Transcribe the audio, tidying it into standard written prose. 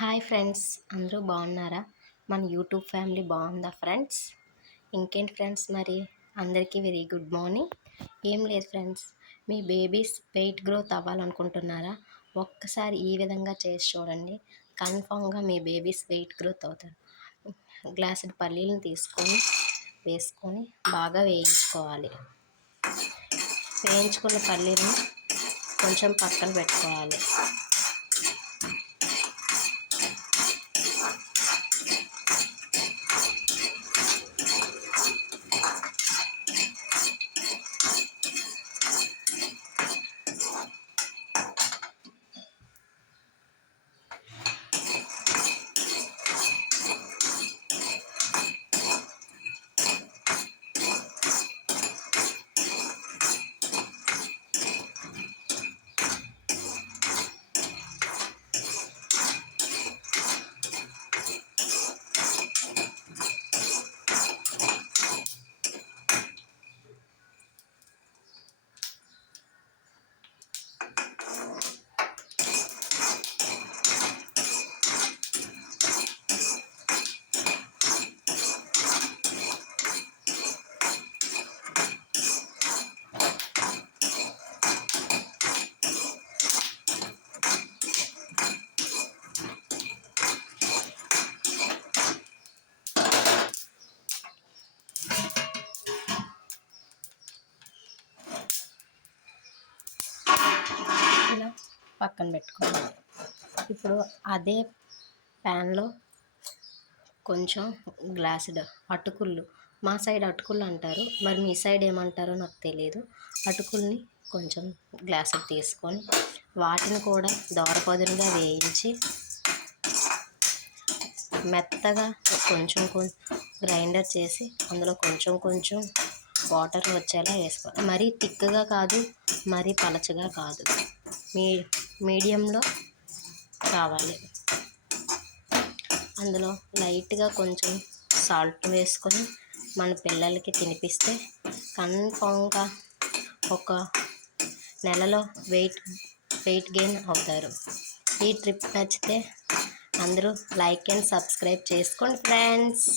Hi friends, అందరూ బాగున్నారా? మన యూట్యూబ్ ఫ్యామిలీ బాగుందా ఫ్రెండ్స్? ఇంకేంటి ఫ్రెండ్స్, మరి అందరికీ వెరీ గుడ్ మార్నింగ్. ఏం లేదు ఫ్రెండ్స్, మీ బేబీస్ వెయిట్ గ్రోత్ అవ్వాలనుకుంటున్నారా? ఒక్కసారి ఈ విధంగా చేసి చూడండి, కన్ఫామ్గా మీ బేబీస్ వెయిట్ గ్రోత్ అవుతారు. గ్లాసుడు పల్లీలను వేసుకొని బాగా వేయించుకోవాలి. వేయించుకున్న పల్లీలను కొంచెం పక్కన పెట్టుకోవాలి. ఇలా పక్కన పెట్టుకోవాలి. ఇప్పుడు అదే ప్యాన్లో కొంచెం గ్లాసుడు అటుకులు, మా సైడ్ అటుకులు అంటారు, మరి మీ సైడ్ ఏమంటారో నాకు తెలియదు. అటుకుల్ని కొంచెం గ్లాసుడు తీసుకొని వాటిని కూడా దోరపదునుగా వేయించి మెత్తగా కొంచెం గ్రైండర్ చేసి అందులో కొంచెం వాటర్ వచ్చేలా వేసుకోవాలి. మరీ థిక్గా కాదు, మరీ పలచగా కాదు, మీడియంలో కావాలి. అందులో లైట్గా కొంచెం సాల్ట్ వేసుకొని మన పిల్లలకి తినిపిస్తే కన్ఫామ్గా ఒక నెలలో వెయిట్ గెయిన్ అవుతారు. ఈ ట్రిప్ నచ్చితే అందరూ లైక్ అండ్ సబ్స్క్రైబ్ చేసుకోండి ఫ్రెండ్స్.